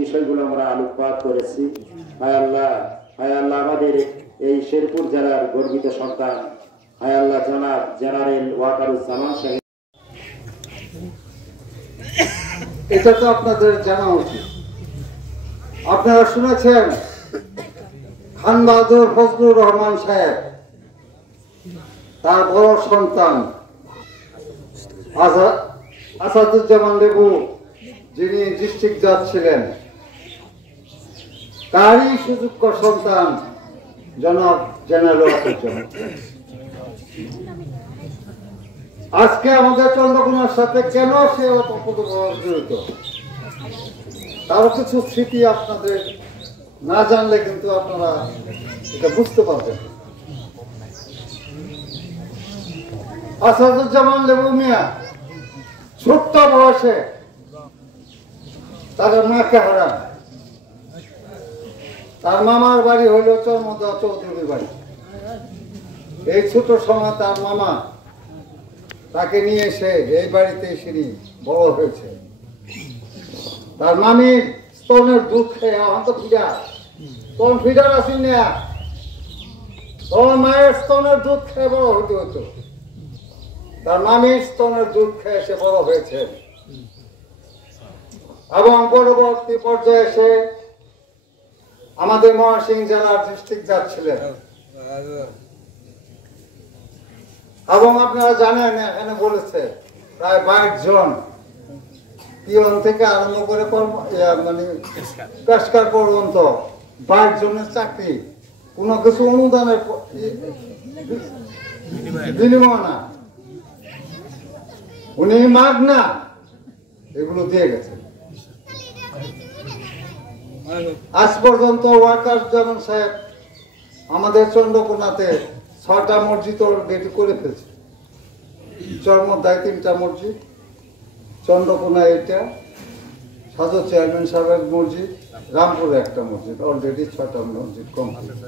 বিষয়গুলো আমরা আলোকপাত করেছি। হায় আল্লাহ আমাদের এই শেরপুর জেলার গর্বিত সন্তান হায় আল্লাহ জনাব জেনারেল ওয়াকারুজ্জামান সাহেব, এটা তো আপনাদের জানা উচিত। আপনারা শুনেছেন খান বাহাদুর ফজলুর রহমান সাহেব, তার বড় সন্তান আসাদুজ্জামান লেবু, যিনি ডিস্ট্রিক্ট জাজ ছিলেন, তারই সুযোগ্য সন্তান জনাব জেনারেল ওয়াকারুজ্জামান। আজকে আমাদের চন্দ্রকোনার সাথে কেন সে জড়িত, তারও কিছু স্মৃতি আপনাদের না জানলে কিন্তু আপনারা এটা বুঝতে পারবেন। আসাদুজ্জামান লেবু মিয়া ছোট্ট বয়সে তার মাকে হারান। তার মামার বাড়ি হইল চরমদা চৌধুরীর বাড়ি। এই ছোট সময় তার মামা তাকে নিয়ে এসে এই বাড়িতে এসে বড় হয়েছে। তার মামির স্তনের দুধ খেয়ে স্তন ফিডার আসি না, তোর মায়ের স্তনের দুধ খেয়ে বড় হতে হতো। তার মামির স্তনের দুধ খেয়ে সে বড় হয়েছে এবং পরবর্তী পর্যায়ে এসে আমাদের ময়মনসিংহ জেলার ডিস্ট্রিক্ট জাজ ছিলেন। এবং আপনারা জানেন এখানে বলেছে প্রায় 22 জন পিয়ন থেকে আরম্ভ করে মানে পেশকার পর্যন্ত 22 জনের চাকরি, কোনো কিছু অনুদানের বিনিময় না, উনি মাগনা এগুলো দিয়ে গেছে। আজ পর্যন্ত ওয়াকারুজ্জামান সাহেব আমাদের চন্দ্রকোনাতে 6টা মসজিদ অলরেডি করে ফেলছে। চরমদায় 3টা মসজিদ, চন্দ্রকোনা 8টা, সাজো চেয়ারম্যান সাহেবের মসজিদ, রামপুরে 1টা মসজিদ, অলরেডি 6টা মসজিদ কমপ্লিট।